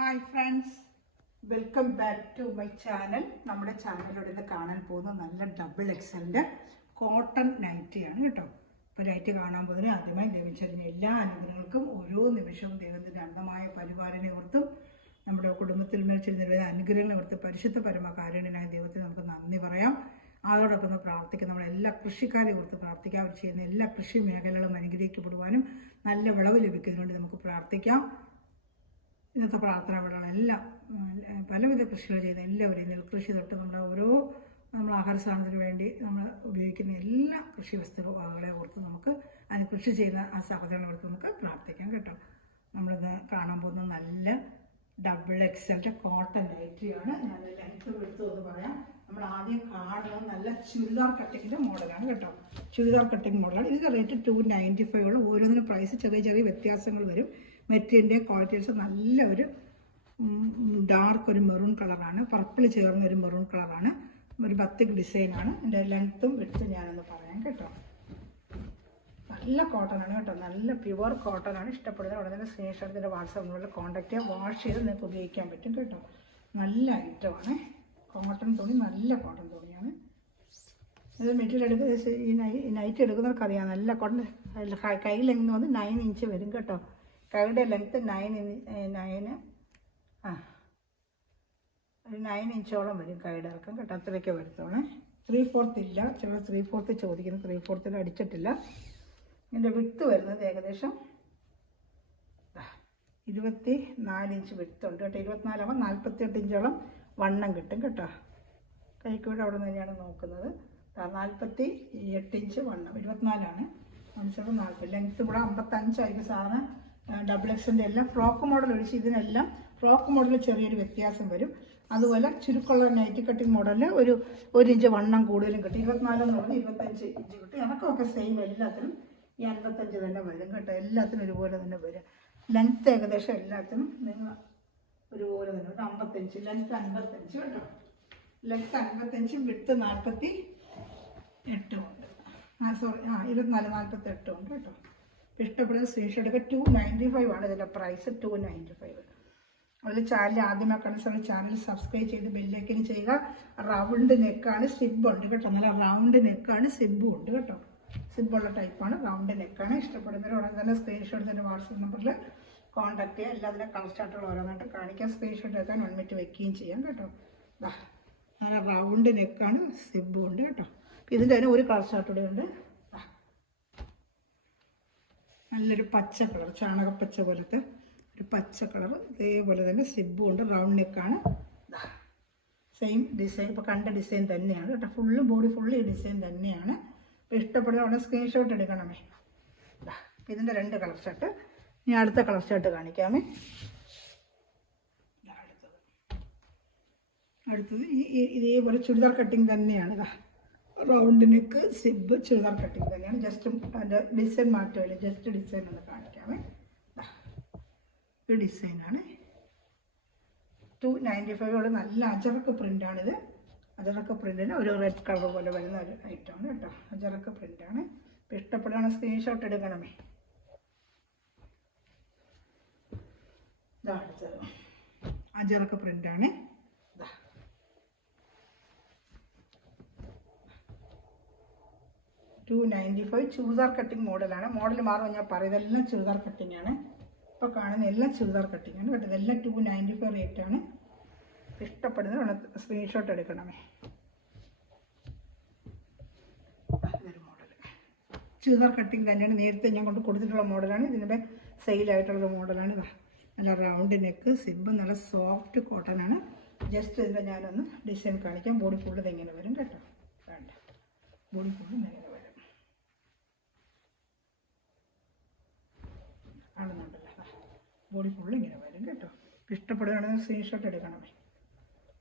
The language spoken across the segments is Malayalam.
Hi friends, welcome back to my channel. നമ്മുടെ ചാനലിലൂടെ ഇന്ന് കാണാൻ പോകുന്ന നല്ല ഡബിൾ എക്സലിൻ്റെ കോട്ടൺ നൈറ്റിയാണ് കേട്ടോ. ഇപ്പോൾ നൈറ്റ് കാണാൻ പോകുന്നതിന് ആദ്യമായി ലഭിച്ചതിന് എല്ലാ അനുഗ്രഹങ്ങൾക്കും ഓരോ നിമിഷവും ദൈവത്തിൻ്റെ അന്ധമായ പരിപാലനെ ഓർത്തും നമ്മുടെ കുടുംബത്തിൽ മേടിച്ചിരുന്ന അനുഗ്രഹങ്ങളെ ഓർത്ത് പരിശുദ്ധ പരമകാരുണ്യനായ ദൈവത്തിന് നമുക്ക് നന്ദി പറയാം. അതോടൊപ്പം പ്രാർത്ഥിക്കുന്ന നമ്മളെല്ലാ കൃഷിക്കാരെ ഓർത്ത് പ്രാർത്ഥിക്കാം. അവർ ചെയ്യുന്ന എല്ലാ കൃഷി മേഖലകളും അനുഗ്രഹിക്കപ്പെടുവാനും നല്ല വിളവ് ലഭിക്കുന്നതിന് വേണ്ടി നമുക്ക് പ്രാർത്ഥിക്കാം. ഇന്നത്തെ പ്രാർത്ഥന വേളകളെല്ലാം പലവിധ കൃഷികൾ ചെയ്ത എല്ലാവരെയും നെൽകൃഷി തൊട്ട് നമ്മൾ ആഹാര സാധനത്തിന് വേണ്ടി നമ്മൾ ഉപയോഗിക്കുന്ന എല്ലാ കൃഷി വസ്തുക്കളെ ഓർത്ത് നമുക്ക് അതിന് കൃഷി ചെയ്യുന്ന ആ സഹോദരങ്ങളെ ഓർത്ത് നമുക്ക് പ്രാർത്ഥിക്കാം കേട്ടോ. നമ്മളിത് കാണാൻ പോകുന്ന നല്ല ഡബിൾ എക്സലിൻ്റെ കോട്ടൺ നൈറ്റിയാണ്. ഞാൻ ലെങ്ത് എടുത്തു എന്ന് പറയാം. നമ്മൾ ആദ്യം കാണുന്നത് നല്ല ചുരിദാർ കട്ടിങ്ങിൻ്റെ മോഡലാണ് കേട്ടോ. ചുരിദാർ കട്ടിങ് മോഡലാണ്. ഇതിൻ്റെ റേറ്റ് 295 ഉള്ളൂ. ഓരോന്നിനും പ്രൈസ് ചെറിയ ചെറിയ വ്യത്യാസങ്ങൾ വരും. മെറ്റീരിയലിൻ്റെ ക്വാളിറ്റീസ് നല്ല ഒരു ഡാർക്ക് ഒരു മെറൂൺ കളറാണ്, പർപ്പിൾ ചേർന്ന ഒരു മെറൂൺ കളറാണ്, ഒരു ബത്തിക് ഡിസൈനാണ്. എൻ്റെ ലെങ്ത്തും വിഡ്ത്തും ഞാനൊന്ന് പറയാം കേട്ടോ. നല്ല കോട്ടനാണ് കേട്ടോ, നല്ല പ്യുവർ കോട്ടനാണ്. ഇഷ്ടപ്പെടുന്നത് ഉടനെ തന്നെ സ്ക്രീൻഷോട്ടിൻ്റെ വാട്സാപ്പ് നമ്പറിൽ കോൺടാക്ട് ചെയ്യാം. വാഷ് ചെയ്ത് നിങ്ങൾക്ക് ഉപയോഗിക്കാൻ പറ്റും കേട്ടോ. നല്ല ഐറ്റമാണ്. കോട്ടൺ തുണി, നല്ല കോട്ടൺ തുണിയാണ്. ഇത് മെറ്റീരിയൽ എടുക്കുക, ഈ നൈറ്റ് എടുക്കുന്നവർക്കറിയാം. നല്ല കോട്ടൺ. കൈ ലെങ്ത് വന്ന് 9 ഇഞ്ച് വരും കേട്ടോ. കൈയുടെ ലെങ്ത്ത് 9 ഇഞ്ചോളം വരും കൈയുടെ ഇറക്കം കേട്ടോ. അത്രയൊക്കെ വരുത്തോളേ. 3/4 ഇല്ല, ചില 3/4 ചോദിക്കുന്നു. 3/4 അടിച്ചിട്ടില്ല. ഇതിൻ്റെ വിട്ട് വരുന്നത് ഏകദേശം 24 ഇഞ്ച് വിട്ടുണ്ട് കേട്ടോ. 24 ആകുമ്പോൾ 48 ഇഞ്ചോളം വണ്ണം കിട്ടും കേട്ടോ. കൈക്കൂടെ അവിടെ തന്നെയാണ് നോക്കുന്നത്. 48 ഇഞ്ച് വണ്ണം, 24ആണ്. മനസ്സിലാവും. 40 ലെങ്ത്ത് കൂടെ 55 ആയിരിക്കും. സാധനം ഡബിൾ എക്സിൻ്റെ എല്ലാം ഫ്രോക്ക് മോഡൽ ഒഴിച്ച് ഇതിനെല്ലാം ഫ്രോക്ക് മോഡലിൽ ചെറിയൊരു വ്യത്യാസം വരും. അതുപോലെ ചുരുക്കമുള്ള നൈറ്റ് കട്ടിങ് മോഡലിൽ ഒരു ഇഞ്ച് വണ്ണം കൂടുതലും കിട്ടും. 24 എന്ന് പറഞ്ഞാൽ 25 ഇഞ്ച് കിട്ടും. ഇറക്കമൊക്കെ സെയിം. എല്ലാത്തിനും ഈ 55 തന്നെ വരും കേട്ടോ. എല്ലാത്തിനും ഒരുപോലെ തന്നെ വരും. ലെങ്ത്ത് ഏകദേശം എല്ലാത്തിനും നിങ്ങൾ ഒരുപോലെ തന്നെ 55. ലെങ്ത്ത് 55 കേട്ടോ. ലെങ്ത്ത് 55, വിഡ്ത്ത് 48 ഉണ്ട്. 48 ഉണ്ട് കേട്ടോ. ഇഷ്ടപ്പെടുന്ന സ്ക്രീൻഷോട്ട് എടുക്കുക. 295 ആണ് ഇതിൻ്റെ പ്രൈസ്. 295. അതിൽ ചാനൽ ആദ്യമായി കണ്ട ചാനൽ സബ്സ്ക്രൈബ് ചെയ്ത് ബെല്ലൈക്കൻ ചെയ്യുക. റൗണ്ട് നെക്കാണ്, സിബ് ഉണ്ട് കേട്ടോ. നല്ല റൗണ്ട് നെക്കാണ്, സിബും ഉണ്ട് കേട്ടോ. സിബുള്ള ടൈപ്പാണ്, റൗണ്ട് നെക്കാണ്. ഇഷ്ടപ്പെടുന്നവർ ഉടൻ തന്നെ സ്ക്രീൻഷോട്ട് തന്നെ വാട്സപ്പ് നമ്പറിൽ കോൺടാക്ട് ചെയ്യുക. എല്ലാത്തിനും കളർ ചാർട്ടുകൾ ഓരോന്നായിട്ട് കാണിക്കാം. സ്ക്രീൻഷോട്ട് എടുക്കാൻ 1 മിനിറ്റ് വെക്കുകയും ചെയ്യാം കേട്ടോ. നല്ല റൗണ്ട് നെക്കാണ്, സിബും ഉണ്ട് കേട്ടോ. ഇതിൻ്റെ തന്നെ ഒരു കളർ ചാർട്ടൂടെ ഉണ്ട്. നല്ലൊരു പച്ച കളർ, ചാണകപ്പച്ച പോലത്തെ ഒരു പച്ച കളർ. ഇതേപോലെ തന്നെ സിബും ഉണ്ട്, റൗണ്ട് നെക്കാണ്. സെയിം ഡിസൈൻ, ഇപ്പോൾ കണ്ട ഡിസൈൻ തന്നെയാണ് കേട്ടോ. ഫുള്ള് ബോഡി ഫുള്ള് ഈ ഡിസൈൻ തന്നെയാണ്. അപ്പോൾ ഇഷ്ടപ്പെടുന്ന ഉടനെ സ്ക്രീൻഷോട്ട് എടുക്കണമേ. ഇതിൻ്റെ 2 കളർ ഷർട്ട്. ഇനി അടുത്ത കളർ ഷർട്ട് കാണിക്കാമേ. അടുത്തത് ഇതേപോലെ ചുരിദാർ കട്ടിങ് തന്നെയാണ്. Round neck, zip, churidar cutting തന്നെയാണ്. ജസ്റ്റ് അതിൻ്റെ ഡിസൈൻ മാറ്റമില്ല. ജസ്റ്റ് ഡിസൈൻ ഒന്ന് കാണിക്കാമേ. ഈ ഡിസൈനാണ്. 295 നല്ല അജറക്ക് പ്രിൻ്റാണിത്. അജറക്ക് പ്രിൻറ്റിന് ഒരു റെഡ് കളർ പോലെ വരുന്ന ഒരു ഐറ്റമാണ് കേട്ടോ. അജറക്ക് പ്രിൻ്റാണ്. ഇപ്പോൾ ഇഷ്ടപ്പെടുകയാണ് സ്ക്രീൻഷോട്ട് എടുക്കണമേ. ഇതാണ് അജറക്ക് പ്രിൻ്റാണ്. 295 ചുരിദാർ കട്ടിങ് മോഡലാണ്. മോഡൽ മാറുമ്പോൾ ഞാൻ പറയും. ഇതെല്ലാം ചുരിദാർ കട്ടിങ് ആണ്. ഇപ്പോൾ കാണുന്ന എല്ലാം ചുരിദാർ കട്ടിങ് ആണ് കേട്ടോ. ഇതെല്ലാം 295 റേറ്റാണ്. ഇഷ്ടപ്പെടുന്നത് സ്ക്രീൻഷോട്ട് എടുക്കണമേ. ഇതൊരു മോഡൽ ചുരിദാർ കട്ടിങ് തന്നെയാണ്. നേരത്തെ ഞാൻ കൊണ്ട് കൊടുത്തിട്ടുള്ള മോഡലാണ്. ഇതിൻ്റെ സെയിലായിട്ടുള്ള മോഡലാണ്. നല്ല റൗണ്ട് നെക്ക്, സിബ്, നല്ല സോഫ്റ്റ് കോട്ടനാണ്. ജസ്റ്റ് ഇതിൻ്റെ ഞാനൊന്ന് ഡിസൈൻ കാണിക്കാം. ബോഡി ഫുള്ള് ഇതെങ്ങനെ വരും കേട്ടോ. വേണ്ട, ബോഡി ഫുള്ള് ഇതെങ്ങനെ വരും കാണുന്നുണ്ടല്ലോ. ബോഡി ഫുള്ള് ഇങ്ങനെ വരും കേട്ടോ. ഇഷ്ടപ്പെടുകയാണെങ്കിൽ സ്ക്രീൻഷോട്ട് എടുക്കണമേ.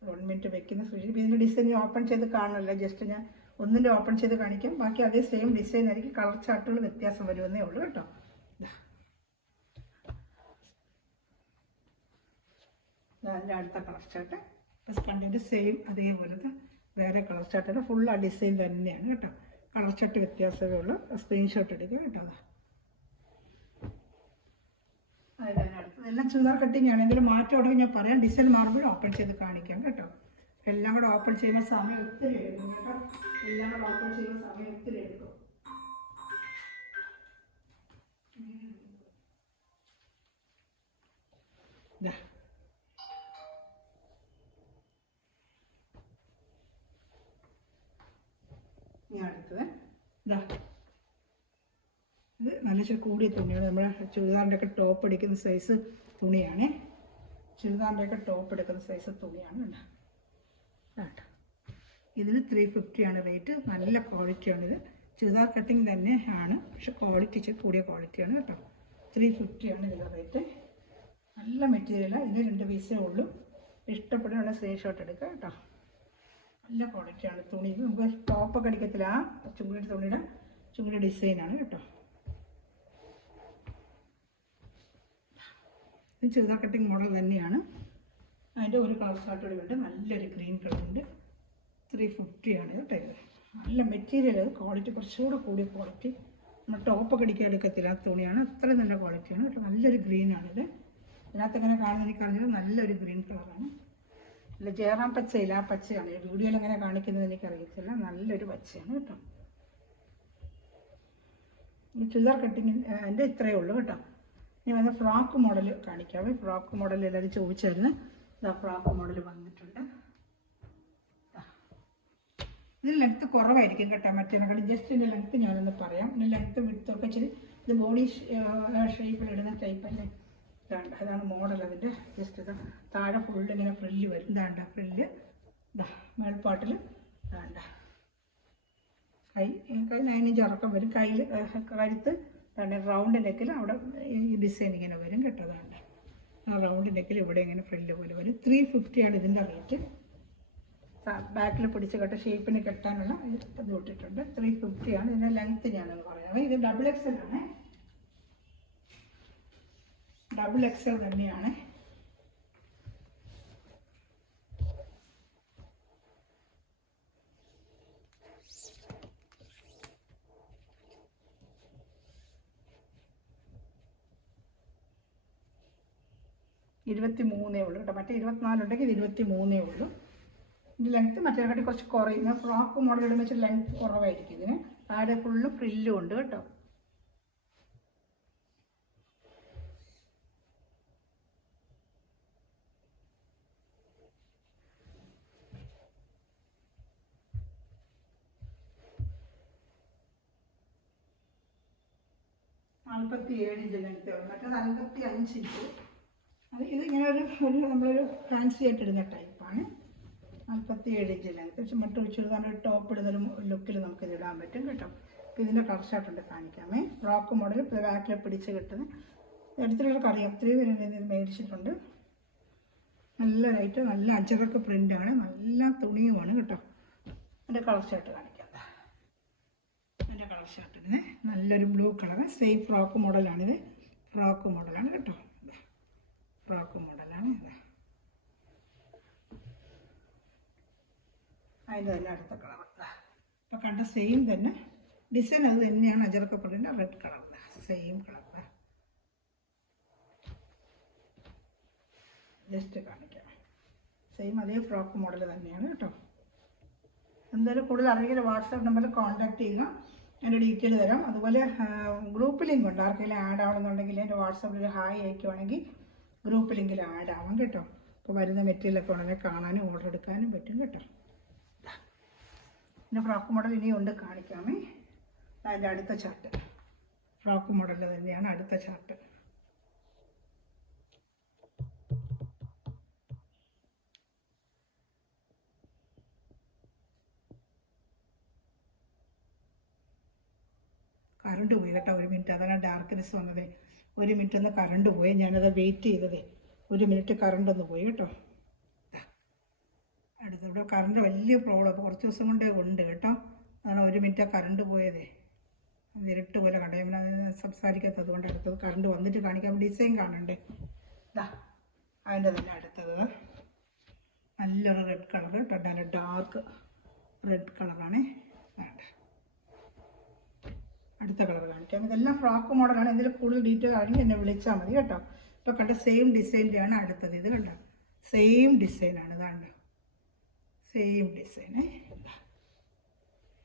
1 മിനിറ്റ് വെക്കുന്ന സ്ക്രീൻഷോട്ട്. ഇതിൻ്റെ ഡിസൈൻ ഓപ്പൺ ചെയ്ത് കാണണമല്ലോ. ജസ്റ്റ് ഞാൻ ഒന്നിൻ്റെ ഓപ്പൺ ചെയ്ത് കാണിക്കാം. ബാക്കി അതേ സെയിം ഡിസൈൻ ആയിരിക്കും. കളർ ചാർട്ടുകൾ വ്യത്യാസം വരുമെന്നേ ഉള്ളൂ കേട്ടോ. അതിൻ്റെ അടുത്ത കളർ ചാർട്ട് പ്ലസ് കണ്ടിൻ്റെ സെയിം അതേപോലത്തെ വേറെ കളർ ചാർട്ടാണ്. ഫുൾ ആ ഡിസൈൻ തന്നെയാണ് കേട്ടോ. കളർ ചാർട്ട് വ്യത്യാസമേ ഉള്ളൂ. സ്ക്രീൻഷോട്ട് എടുക്കുക കേട്ടോ. അതിനടുത്ത് ഇതെല്ലാം ചുരിദാർ കട്ടിങ് ആണ്. എന്തെങ്കിലും മാറ്റം ഉണ്ടെങ്കിൽ ഞാൻ പറയാം. ഡിസൈൻ മാറുമ്പോൾ ഓപ്പൺ ചെയ്ത് കാണിക്കാം കേട്ടോ. എല്ലാം കൂടെ ഓപ്പൺ ചെയ്യുന്ന സമയം ഒത്തിരി എടുക്കും കേട്ടോ. എല്ലാം കൂടെ ഓപ്പൺ ചെയ്യുന്ന സമയം ഒത്തിരി എടുക്കും. ഞാൻ അടുത്തത് ഇതാ, ഇത് നല്ല ഇച്ചിരി കൂടിയ തുണിയാണ്. നമ്മുടെ ചുരിദാറിൻ്റെയൊക്കെ ടോപ്പ് എടുക്കുന്ന സൈസ് തുണിയാണ്. ചുരിദാറിൻ്റെയൊക്കെ ടോപ്പ് എടുക്കുന്ന സൈസ് തുണിയാണ് കേട്ടോ. കേട്ടോ, ഇതിന് 350 ആണ് റേറ്റ്. നല്ല ക്വാളിറ്റിയാണിത്. ചുരിദാർ കട്ടിങ് തന്നെ ആണ്, പക്ഷെ ക്വാളിറ്റി ഇച്ചിരി കൂടിയ ക്വാളിറ്റിയാണ് കേട്ടോ. 350 ആണ് ഇതിൻ്റെ റേറ്റ്. നല്ല മെറ്റീരിയലാണ്. ഇതിന് 2 പീസേ ഉള്ളൂ. ഇഷ്ടപ്പെടുന്ന സ്ക്രീൻഷോട്ട് എടുക്കുക കേട്ടോ. നല്ല ക്വാളിറ്റിയാണ് തുണി. നമുക്ക് ടോപ്പൊക്കെ അടിക്കത്തില്ല. ആ ചുങ്ങടി ഡിസൈനാണ് കേട്ടോ. ഇത് ചുരിദാർ കട്ടിങ് മോഡൽ തന്നെയാണ്. അതിൻ്റെ ഒരു കളർ ചാർട്ടോടെ ഉണ്ട്. നല്ലൊരു ഗ്രീൻ കളറുണ്ട്. 350 ആണ് കേട്ടോ. ഇത് നല്ല മെറ്റീരിയൽ. അത് ക്വാളിറ്റി കുറച്ചുകൂടെ കൂടിയ ക്വാളിറ്റി. നമ്മൾ ടോപ്പൊക്കെ അടിക്കാൻ എടുക്കത്തില്ല തുണിയാണ്. അത്ര നല്ല ക്വാളിറ്റിയാണ് കേട്ടോ. നല്ലൊരു ഗ്രീനാണിത്. ഇതിനകത്ത് എങ്ങനെ കാണുന്നത് എനിക്കറിഞ്ഞത് നല്ലൊരു ഗ്രീൻ കളറാണ്. അല്ല, ജയറാം പച്ചയില്ല, ആ പച്ചയാണ്. വീഡിയോയിൽ എങ്ങനെ കാണിക്കുന്നത് എനിക്കറിയത്തില്ല. നല്ലൊരു പച്ചയാണ് കേട്ടോ. ചുരിദാർ കട്ടിങ് എൻ്റെ ഇത്രയേ ഉള്ളൂ കേട്ടോ. ഇനി വന്ന ഫ്രോക്ക് മോഡൽ കാണിക്കാവേ. ഫ്രോക്ക് മോഡൽ എല്ലാവരും ചോദിച്ചായിരുന്നു. ഇതാ ഫ്രോക്ക് മോഡൽ വന്നിട്ടുണ്ട്. ഇതിന് ലെങ്ത്ത് കുറവായിരിക്കും കേട്ടോ. മറ്റേതിനെക്കാളും ജസ്റ്റ് ഇതിൻ്റെ ലെങ്ത്ത് ഞാനൊന്ന് പറയാം. ഇതിൻ്റെ ലെങ്ത്ത് വിടുത്തൊക്കെ ഇച്ചിരി ഇത് ബോഡി ഷേപ്പിലിടുന്ന ടൈപ്പല്ലേ. ഇതാണ്ട് അതാണ് മോഡൽ. അതിൻ്റെ ജസ്റ്റ് ഇതാ താഴെ ഫുള്ള് ഇങ്ങനെ ഫ്രില്ല് വരും. ഇതാണ്ട ഫ്രില്ല്. ഇതാ മേൽപ്പാട്ടിൽ ഇതാണ്ട കൈ 9 ഇഞ്ച് ഇറക്കം വരും. കയ്യിൽ കഴുത്ത് റൗണ്ട് നെക്കിൽ അവിടെ ഈ ഡിസൈൻ ഇങ്ങനെ വരും കേട്ടോ. അതാണ്ട് ആ റൗണ്ട് നെക്കിൽ ഇവിടെ ഇങ്ങനെ ഫ്രില്ല് പോലെ വരും. 350 ആണ് ഇതിൻ്റെ റേറ്റ്. ബാക്കിൽ പിടിച്ച് കെട്ട ഷേപ്പിന് കെട്ടാനുള്ള ഇത് ഇട്ടിട്ടുണ്ട്. 350 ആണ് ഇതിൻ്റെ ലെങ്ത്ത്. ഞാനൊന്ന് പറയാം. ഇത് XXL ആണ്. XXL തന്നെയാണ്. ഉള്ളൂ കേട്ടോ. മറ്റേ 24 ഉണ്ടെങ്കിൽ 23 ഉള്ളൂ. ഇത് ലെങ്ത്ത് മറ്റേക്കാട്ടി കുറച്ച് കുറയും. ഫ്രോക്ക് മോഡൽ ഇടുമ്പോൾ വെച്ചാൽ ലെങ്ത്ത് കുറവായിരിക്കും ഇതിന്. താഴെ ഫുള്ള് ഫ്രില്ലും ഉണ്ട് കേട്ടോ. ഇഞ്ച് ലെങ്ത്ത് ഉള്ളു. മറ്റേത് 55 ഇഞ്ച്. അത് ഇത് ഇങ്ങനെ നമ്മളൊരു ഫാൻസി ആയിട്ട് ഇടുന്ന ടൈപ്പാണ്. 47 ഇഞ്ച് ലെങ്ത്ത്. പക്ഷെ മറ്റു ചുരിദാറിൻ്റെ ടോപ്പ് ഇടുന്നൊരു ലുക്കിൽ നമുക്കിത് ഇടാൻ പറ്റും കേട്ടോ. അപ്പോൾ ഇതിൻ്റെ കളർ ചാർട്ടുണ്ട് കാണിക്കാമേ. ഫ്രോക്ക് മോഡൽ ബാക്കിൽ പിടിച്ച് കിട്ടുന്നത് എടുത്തിട്ടുള്ളവർക്ക് അറിയാം. 3 പേര് മേടിച്ചിട്ടുണ്ട്. നല്ല ലൈറ്റ്, നല്ല അജറക്ക് പ്രിൻ്റാണ്. നല്ല തുണിയുമാണ് കേട്ടോ. എൻ്റെ കളർ ചാർട്ട് കാണിക്കാം. എൻ്റെ കളർ ചാർട്ടിന് നല്ലൊരു ബ്ലൂ കളർ. സെയിം ഫ്രോക്ക് മോഡലാണിത്. ഫ്രോക്ക് മോഡലാണ് കേട്ടോ. ഫ്രോക്ക് മോഡലാണ്. ഇതാ അതിൻ്റെ തന്നെ അടുത്ത കളർ. ഇപ്പോൾ കണ്ട സെയിം തന്നെ ഡിസൈൻ അത് തന്നെയാണ്. Ajrakh print red colour. Same colour. Just കാണിക്കാം. സെയിം അതേ ഫ്രോക്ക് മോഡൽ തന്നെയാണ് കേട്ടോ. എന്തായാലും കൂടുതൽ അറിയില്ല വാട്സാപ്പ് നമ്പറിൽ കോൺടാക്ട് ചെയ്യുക. എൻ്റെ ഡീറ്റെയിൽ തരാം. അതുപോലെ ഗ്രൂപ്പ് ലിങ്ക് ഉണ്ട്. ആർക്കെങ്കിലും ആഡ് ആവണമെന്നുണ്ടെങ്കിൽ എൻ്റെ വാട്സാപ്പിൽ ഹായ് അയക്കുവാണെങ്കിൽ ഗ്രൂപ്പ് ലിങ്കിൽ ആഡ് ആവാം കേട്ടോ. അപ്പോൾ വരുന്ന മെറ്റീരിയലൊക്കെ ഉടനെ കാണാനും ഓർഡർ എടുക്കാനും പറ്റും കേട്ടോ. പിന്നെ ഫ്രോക്ക് മോഡൽ ഇനിയും ഉണ്ട് കാണിക്കാമേ. അതിൻ്റെ അടുത്ത ചാർട്ട് ഫ്രോക്ക് മോഡൽ തന്നെയാണ്. അടുത്ത ചാർട്ട് കറണ്ട് പോയി കേട്ടോ. 1 മിനിറ്റ്. അതാണ് ഡാർക്ക്നെസ് വന്നത്. 1 മിനിറ്റ് ഒന്ന് കറണ്ട് പോയി. ഞാനത് വെയിറ്റ് ചെയ്തതേ. 1 മിനിറ്റ് കറണ്ട് ഒന്ന് പോയി കേട്ടോ. അടുത്തിവിടെ കറണ്ട് വലിയ പ്രോബ്ലം. അപ്പോൾ കുറച്ച് ദിവസം കൊണ്ടേ ഉണ്ട് കേട്ടോ. അതാണ് 1 മിനിറ്റ് ആ കറണ്ട് പോയതേ. വിരട്ട് പോലെ കണ്ടു. ഞാൻ സംസാരിക്കാത്തത് കൊണ്ട് അടുത്തത് കറണ്ട് വന്നിട്ട് കാണിക്കാം. ഡിസൈൻ കാണണ്ടേ. ഇതാ അതിൻ്റെ തന്നെ അടുത്തത് നല്ലൊരു റെഡ് കളർ കേട്ടോ. നല്ല ഡാർക്ക് റെഡ് കളറാണ്. അടുത്ത കളർ കാണിക്കാം. ഇതെല്ലാം ഫ്രോക്ക് മോഡലാണ്. എന്തെങ്കിലും കൂടുതൽ ഡീറ്റെയിൽ ആണെങ്കിൽ എന്നെ വിളിച്ചാൽ മതി കേട്ടോ. ഇപ്പോൾ കണ്ട സെയിം ഡിസൈൻ്റെയാണ് അടുത്തത്. ഇത് കണ്ട സെയിം ഡിസൈനാണ്. ഇതാണ്ട് സെയിം ഡിസൈന്.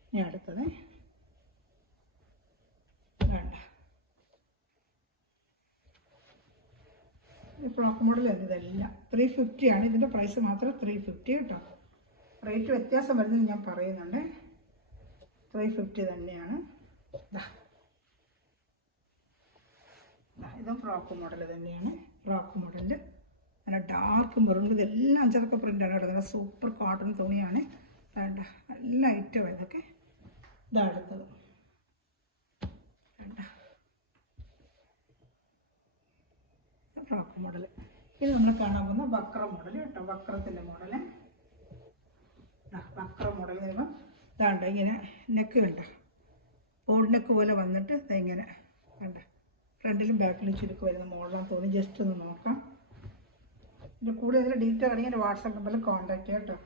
ഇനി അടുത്തത് വേണ്ട ഈ ഫ്രോക്ക് മോഡൽ ഇതെല്ലാം 350 ആണ്. ഇതിൻ്റെ പ്രൈസ് മാത്രം 350 കേട്ടോ. റേറ്റ് വ്യത്യാസം വരുന്നത് ഞാൻ പറയുന്നുണ്ട്. 350 തന്നെയാണ്. ഇതും ഫ്രോക്ക് മോഡൽ തന്നെയാണ്. ഫ്രോക്ക് മോഡലിൽ നല്ല ഡാർക്ക് മെറൂൺ, ഇതെല്ലാം അഞ്ചരക്ക പ്രിൻ്റാണ് കേട്ടോ. നല്ല സൂപ്പർ കോട്ടൺ തുണിയാണ്. വേണ്ട നല്ല ഐറ്റം ഇതൊക്കെ. ഇതടുത്തത് വേണ്ട ഫ്രോക്ക് മോഡൽ. ഇത് നമ്മൾ കാണാൻ പോകുന്ന വക്ര മോഡൽ കേട്ടോ. വക്രത്തിൻ്റെ മോഡല്. വക്ര മോഡൽ വരുമ്പോൾ ഇതാണ്ട് ഇങ്ങനെ നെക്ക് കണ്ട ബോൾഡ് നെക്ക് പോലെ വന്നിട്ട് ഇങ്ങനെ കണ്ട ഫ്രണ്ടിലും ബാക്കിലും ചുരുക്ക് വരുന്ന മോഡലാണെന്ന് തോന്നി. ജസ്റ്റ് ഒന്ന് നോക്കാം. ഇതിൻ്റെ കൂടെ ഇതിൽ ഡീറ്റെയിൽ ആണെങ്കിൽ വാട്സാപ്പ് നമ്പറിൽ കോൺടാക്ട് ചെയ്യാം കേട്ടോ.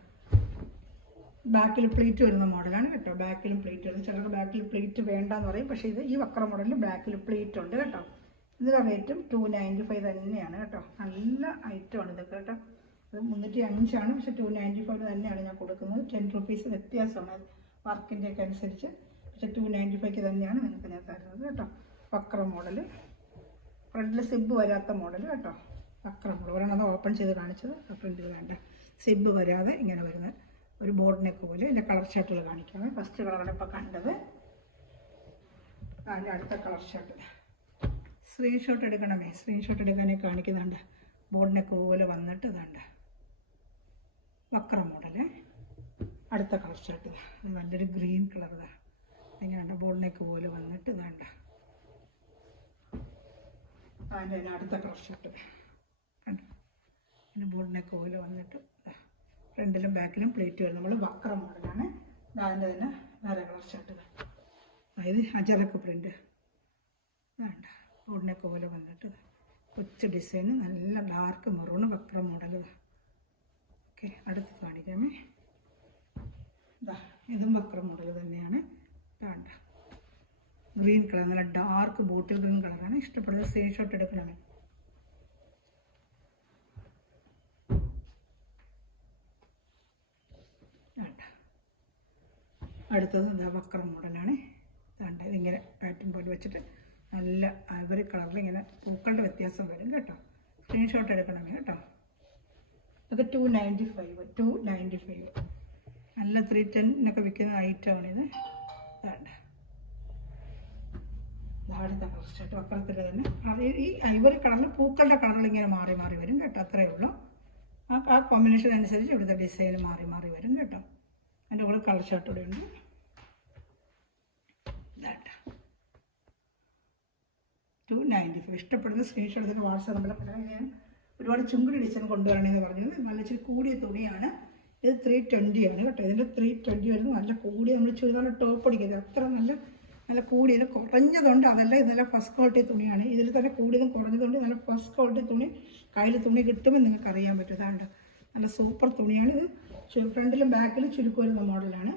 ബാക്കിൽ പ്ലേറ്റ് വരുന്ന മോഡലാണ് കേട്ടോ. ബാക്കിലും പ്ലേറ്റ് വരുന്നത്. ചിലർക്ക് ബാക്കിൽ പ്ലേറ്റ് വേണ്ടെന്ന് പറയും. പക്ഷേ ഇത് ഈ വക്ര മോഡലിൽ ബാക്കിൽ പ്ലേറ്റ് ഉണ്ട് കേട്ടോ. ഇതിൻ്റെ റേറ്റും 295 തന്നെയാണ് കേട്ടോ. നല്ല ഐറ്റമാണ് ഇതൊക്കെ കേട്ടോ. അത് 305 പക്ഷേ 295 തന്നെയാണ് ഞാൻ കൊടുക്കുന്നത്. 10 റുപ്പീസ് വ്യത്യാസമാണ് വർക്കിൻ്റെയൊക്കെ അനുസരിച്ച്. പക്ഷേ 295 തന്നെയാണ് നിങ്ങൾക്ക് ഞാൻ തരുന്നത് കേട്ടോ. വക്ര മോഡൽ. ഫ്രണ്ടിൽ സിബ് വരാത്ത മോഡൽ കേട്ടോ. വക്ര മോഡൽ. ഒരെണ്ണം അത് ഓപ്പൺ ചെയ്ത് കാണിച്ചത്. ഫ്രണ്ടിൽ വേണ്ട സിബ് വരാതെ ഇങ്ങനെ വരുന്ന ഒരു ബോർഡ് നെക്ക് പോലെ. ഇതിൻ്റെ കളർ ഷർട്ടുകൾ കാണിക്കാമേ. ഫസ്റ്റ് കളറാണ് ഇപ്പോൾ കണ്ടത്. അതിൻ്റെ അടുത്ത കളർ ഷർട്ട് സ്ക്രീൻഷോട്ട് എടുക്കണമേ. സ്ക്രീൻഷോട്ട് എടുക്കാനേ കാണിക്കുന്നുണ്ട്. ബോർഡ് നെക്ക് പോലെ വന്നിട്ട് ഇതാണ്ട് വക്ര മോഡല്. അടുത്ത കളർ ഷർട്ട് അത് നല്ലൊരു ഗ്രീൻ കളർ. ഇതാ ഇങ്ങനെയുണ്ട്. ബോർഡ് നെക്ക് പോലെ വന്നിട്ട് ഇതാണ്ട് അതിൻ്റെ അടുത്ത കളർ ഷർട്ട് കണ്ടു. പിന്നെ ബോർഡ് നെക്ക് പോലെ വന്നിട്ട് ഫ്രണ്ടിലും ബാക്കിലും പ്ലേറ്റ് വരും. നമ്മൾ വക്ര മോഡലാണ്. അതിൻ്റെ തന്നെ വേറെ കളർ ഷർട്ട്. അതായത് അജറക്ക് പ്രിൻ്റ് വേണ്ട ബോർഡ് നെക്ക് പോലെ വന്നിട്ട് കൊച്ചു ഡിസൈന് നല്ല ഡാർക്ക് മെറൂണ് വക്ര മോഡൽ. ഓക്കെ അടുത്ത് കാണിക്കാമേ. ഇതാ ഇതും വക്ര മോഡൽ തന്നെയാണ്. വേണ്ട ഗ്രീൻ കളർ നല്ല ഡാർക്ക് ബോട്ടിൽ ഗ്രീൻ കളറാണ്. ഇഷ്ടപ്പെടുന്നത് സ്ക്രീൻഷോട്ട് എടുക്കണമേ. വേണ്ട അടുത്തത് എന്താ വക്ര മോഡലാണ്. വേണ്ട ഇതിങ്ങനെ പാറ്റേൺ പോലെ വെച്ചിട്ട് നല്ല ഐവറി കളറിൽ ഇങ്ങനെ പൂക്കളുടെ വ്യത്യാസം വരും കേട്ടോ. സ്ക്രീൻഷോട്ട് എടുക്കണമേ കേട്ടോ. അത് 295 നല്ല 310 വിൽക്കുന്ന ഐറ്റമാണിത്. വേണ്ട അടുത്ത കളർ ഷർട്ട് വക്രത്തിൽ തന്നെ. അത് ഈ ഐവറി കളറിൽ പൂക്കളുടെ കളറിൽ ഇങ്ങനെ മാറി മാറി വരും കേട്ടോ. അത്രയേ ഉള്ളൂ. ആ കോമ്പിനേഷൻ അനുസരിച്ച് ഇവിടുത്തെ ഡിസൈൻ മാറി മാറി വരും കേട്ടോ. അതിൻ്റെ കൂടെ കളർ ഷർട്ട് ഇവിടെ ഉണ്ട്. വേണ്ട 295 ഇഷ്ടപ്പെടുന്ന സ്ക്രീൻഷോട്ട് എടുത്തിട്ട് വാട്സാപ്പ് നമ്പറിൽ. ഞാൻ ഒരുപാട് ചുങ്കുടി ഡിസൈൻ കൊണ്ടുവരണമെന്ന് പറഞ്ഞത്. നല്ല ഇച്ചിരി കൂടിയ തുണിയാണ്. ഇത് 320 ആണ് കേട്ടോ. ഇതിൻ്റെ 320 വരുന്നത് നല്ല കൂടിയ നമ്മൾ ചുരിദാർ ടോപ്പ് അടിക്കുന്നത് അത്ര നല്ല കൂടിയത് കുറഞ്ഞതുണ്ട്. അതല്ല ഇത് നല്ല ഫസ്റ്റ് ക്വാളിറ്റി തുണിയാണ്. ഇതിൽ തന്നെ കൂടിയതും കുറഞ്ഞതുണ്ട്. നല്ല ഫസ്റ്റ് ക്വാളിറ്റി തുണി കയ്യിൽ തുണി കിട്ടുമ്പോൾ നിങ്ങൾക്ക് അറിയാൻ പറ്റും. അതാണ്ട് നല്ല സൂപ്പർ തുണിയാണ്. ഇത് ഫ്രണ്ടിലും ബാക്കിലും ചുരുക്ക് വരുന്ന മോഡലാണ്.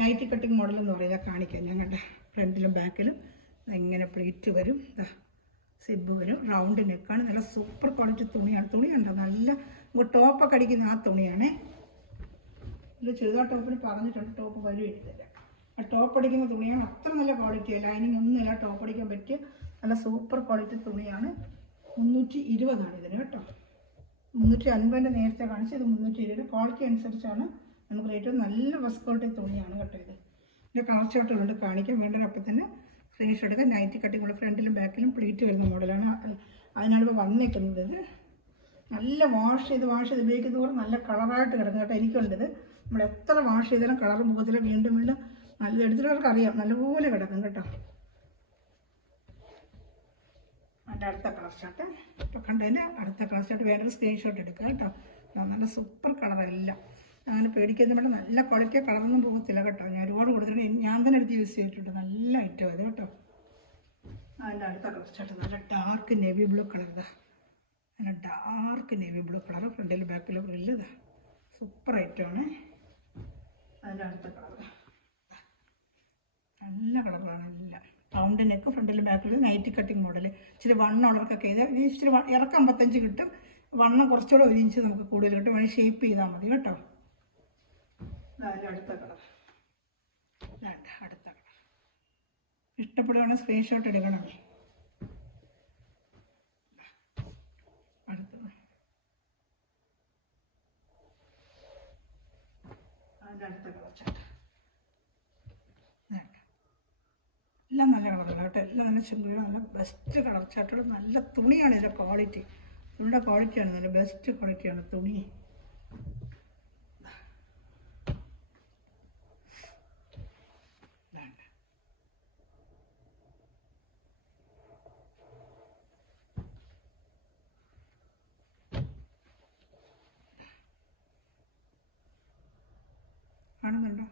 നൈറ്റി കട്ടിങ് മോഡൽ എന്ന് പറയുന്നത് കാണിക്കാം. ഞങ്ങളുടെ ഫ്രണ്ടിലും ബാക്കിലും ഇങ്ങനെ പ്ലേറ്റ് വരും. സിബ് വരും. റൗണ്ട് നെക്കാണ്. നല്ല സൂപ്പർ ക്വാളിറ്റി തുണിയാണ്. തുണിയുണ്ടോ നല്ല ടോപ്പൊക്കെ അടിക്കുന്ന ആ തുണിയാണ്. ഇത് ചുരിദാർ ടോപ്പിന് പറഞ്ഞിട്ടുണ്ട് ടോപ്പ് വരും എടുത്തില്ല. ആ ടോപ്പ് അടിക്കുന്ന തുണിയാണ്. അത്ര നല്ല ക്വാളിറ്റിയാണ്. ലൈനിങ് ഒന്നുമില്ല. ടോപ്പ് അടിക്കാൻ പറ്റിയ നല്ല സൂപ്പർ ക്വാളിറ്റി തുണിയാണ്. 320 ഇതിന് കേട്ടോ. 350 നേരത്തെ കാണിച്ച് ഇത് 320. ക്വാളിറ്റി അനുസരിച്ചാണ് നമുക്ക് ഏറ്റവും നല്ല ഫസ്റ്റ് ക്വാളിറ്റി തുണിയാണ് കേട്ടോ. ഇതിൻ്റെ കളർ ഷർട്ടുകളുണ്ട് കാണിക്കാൻ. വേണ്ടത് അപ്പം തന്നെ സ്ക്രീൻഷോട്ട് എടുക്കുക. നൈറ്റി കട്ടിങ്ങുള്ള ഫ്രണ്ടിലും ബാക്കിലും പ്ലേറ്റ് വരുന്ന മോഡലാണ്. അതിനാണ് ഇപ്പോൾ വന്നേക്കുന്നത്. ഇത് നല്ല വാഷ് ചെയ്ത് ഉപയോഗിക്കുന്നതോടെ നല്ല കളറായിട്ട് കിടക്കും കേട്ടോ. എനിക്കുണ്ടത്. നമ്മൾ എത്ര വാഷ് ചെയ്താലും കളറും പോകത്തില്ല. വീണ്ടും നല്ല എടുത്തിട്ടവർക്ക് അറിയാം നല്ലപോലെ കിടക്കും കേട്ടോ. അതിൻ്റെ അടുത്ത കളർ ഷർട്ട് ഇപ്പോൾ കണ്ടതിൻ്റെ അടുത്ത കളർ ഷർട്ട് വേണ്ടൊരു സ്ക്രീൻഷോട്ട് എടുക്കുക കേട്ടോ. നല്ല സൂപ്പർ കളറെല്ലാം. അങ്ങനെ പേടിക്കുന്ന വേണ്ട നല്ല ക്വാളിറ്റിയോ കളറൊന്നും പോകത്തില്ല കേട്ടോ. ഞാൻ ഒരുപാട് കൊടുത്തിട്ടുണ്ട്. ഞാൻ തന്നെ എടുത്ത് യൂസ് ചെയ്തിട്ടുണ്ട്. നല്ല ഐറ്റം അത് കേട്ടോ. അതിൻ്റെ അടുത്ത കളർ ഷർട്ട് നല്ല ഡാർക്ക് നേവി ബ്ലൂ കളർ. നല്ല ഡാർക്ക് നേവി ബ്ലൂ കളർ. ഫ്രണ്ടിലും ബാക്കിലും ഇല്ലതാ സൂപ്പർ ഐറ്റമാണ്. അതിൻ്റെ അടുത്ത കളർ നല്ല കളറാണ് എല്ലാം. റൗണ്ട് നെക്ക്, ഫ്രണ്ടിലും ബാക്കിലും നൈറ്റി കട്ടിങ് മോഡൽ. ഇച്ചിരി വണ്ണമുള്ളവർക്കൊക്കെ ഇത് ഇച്ചിരി ഇറക്കം 55 കിട്ടും, വണ്ണം കുറച്ചുകൂടെ 1 ഇഞ്ച് നമുക്ക് കൂടുതൽ കിട്ടും. വേണമെങ്കിൽ ഷേപ്പ് ചെയ്താൽ മതി കേട്ടോ. അടുത്ത കളർ, അടുത്ത കളർ ഇഷ്ടപ്പെടുകയാണെങ്കിൽ സ്ക്രീൻഷോട്ട് എടുക്കണം. അടുത്തത് അടുത്ത കളർ ചാട്ട. എല്ലാം നല്ല കളറുകൾ കേട്ടോ, എല്ലാം നല്ല ചെമ്പുകൾ, നല്ല ബെസ്റ്റ് കളർ ചാട്ടുകൾ. നല്ല തുണിയാണ് ഇതിൻ്റെ ക്വാളിറ്റി, തുണിയുടെ ക്വാളിറ്റിയാണ് നല്ല ബെസ്റ്റ് ക്വാളിറ്റിയാണ് തുണി. കാണുന്നുണ്ടോ?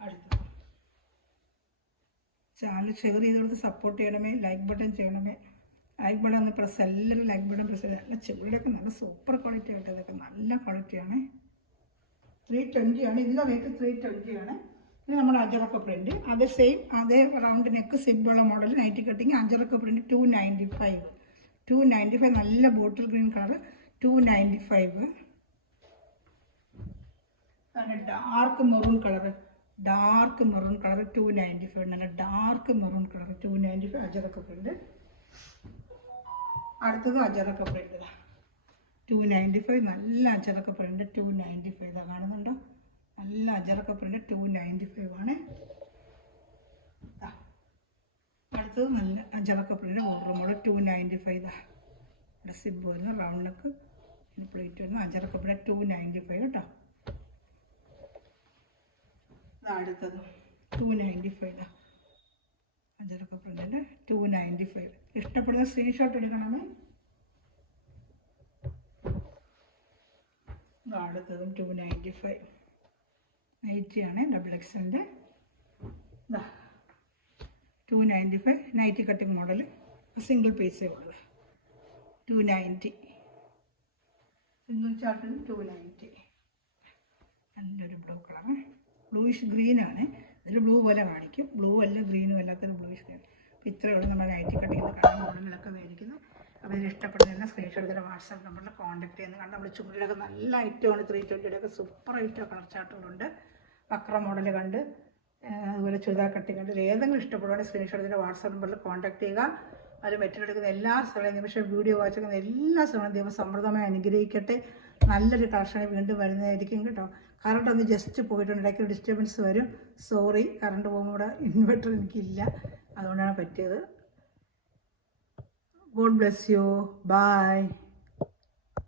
അടുത്ത ചാനൽ ഷെയർ ചെയ്ത് കൊടുത്ത് സപ്പോർട്ട് ചെയ്യണമേ, ലൈക്ക് ബട്ടൺ ചെയ്യണമേ. ലൈക്ക് ബട്ടൺ ഒന്ന് പ്രസ്, എല്ലാവരും ലൈക്ക് ബട്ടൺ പ്രസ് ചെയ്ത്. നല്ല ചെവിയുടെയൊക്കെ നല്ല സൂപ്പർ ക്വാളിറ്റി ആയിട്ട്, ഇതൊക്കെ നല്ല ക്വാളിറ്റിയാണ്. 320 ആണ് ഇതിൻ്റെ റേറ്റ്, 320 ആണ്. ഇത് നമ്മുടെ അജറക്ക പ്രിൻറ്റ്, അത് സെയിം അതേ റൗണ്ട് നെക്ക് സിമ്പിളുള്ള model nighty cutting. Ajrakh print 295 നല്ല bottle green colour 295. Dark maroon colour 295. നല്ല dark maroon colour 295 ajrakh print. അടുത്തത് അജറക്ക പ്രിൻറ്റ് 295, നല്ല അജറക്ക പ്രിൻറ്റ് 295. ഇതാ കാണുന്നുണ്ടോ? നല്ല അജറക്ക പ്രിൻറ്റ് 295 ആണ്. അടുത്തത് നല്ല അജറക്ക പ്രിൻറ്റ് ഓർഡർ മോഡൽ 295. ഇതാ സിബ് വരുന്ന റൗണ്ട് നെക്ക് പ്ലേറ്റ് വരുന്ന അജറക്ക പ്രിൻറ്റ് 295 കേട്ടോ. അടുത്തത് 295 അജറക്ക പ്രിൻറ്റിൻ്റെ 295. ഇഷ്ടപ്പെടുന്ന സ്ക്രീൻഷോട്ട് എടുക്കണമേ. അടുത്തതും 295 നൈറ്റിയാണ്, XXL 295 nighty cutting model, single പീസേ ഉള്ളത് 290. സിംഗിൾ ചാർട്ടിന് 290. നല്ലൊരു ബ്ലൂ കളറ്, ബ്ലൂയിഷ് ഗ്രീനാണ്. ഇതിൽ ബ്ലൂ പോലെ കാണിക്കും, ബ്ലൂ അല്ല ഗ്രീനും അല്ലാത്തൊരു ബ്ലൂയിഷ് ഗ്രീൻ. അപ്പോൾ ഇത്രയുള്ള നമ്മുടെ നൈറ്റി കട്ടിങ്ങിൽ കാണുന്ന മോഡലുകളൊക്കെ മേടിക്കുന്നത്. അപ്പോൾ ഇതിൽ ഇഷ്ടപ്പെടുന്ന സ്ക്രീൻഷോട്ട് ഇതിൻ്റെ വാട്സാപ്പ് നമ്പറിൽ കോൺടാക്ട് ചെയ്യുന്നത്. കാരണം നമ്മൾ ചുമരിലൊക്കെ നല്ല ഐറ്റമാണ്, 320 സൂപ്പർ ഐറ്റം കളർ ചാർട്ടുകളുണ്ട്. വക്ര മോഡൽ കണ്ട്, അതുപോലെ ചുരിദാർ കട്ടിങ് കണ്ട്, ഏതെങ്കിലും ഇഷ്ടപ്പെടുവാണെങ്കിൽ സ്ക്രീൻഷോട്ട് ഇതിൻ്റെ വാട്സാപ്പ് നമ്പറിൽ കോൺടാക്ട് ചെയ്യുക. അത് മെറ്റീരിയലെടുക്കുന്ന എല്ലാ സ്ഥലവും നിമിഷം വീഡിയോ വായിച്ചെടുക്കുന്ന എല്ലാ സ്ഥലവും ദൈവം സമൃദ്ധമായി അനുഗ്രഹിക്കട്ടെ. നല്ലൊരു കളക്ഷനെ വീണ്ടും വരുന്നതായിരിക്കും കേട്ടോ. കറണ്ട് ഒന്ന് ജസ്റ്റ് പോയിട്ടുണ്ട്, ഇടയ്ക്ക് ഡിസ്റ്റർബൻസ് വരും, സോറി. കറണ്ട് പോകുമ്പോൾ ഇവിടെ ഇൻവെർട്ടർ എനിക്കില്ല, അതുകൊണ്ടാണ് പറ്റിയത്. God bless you. Bye.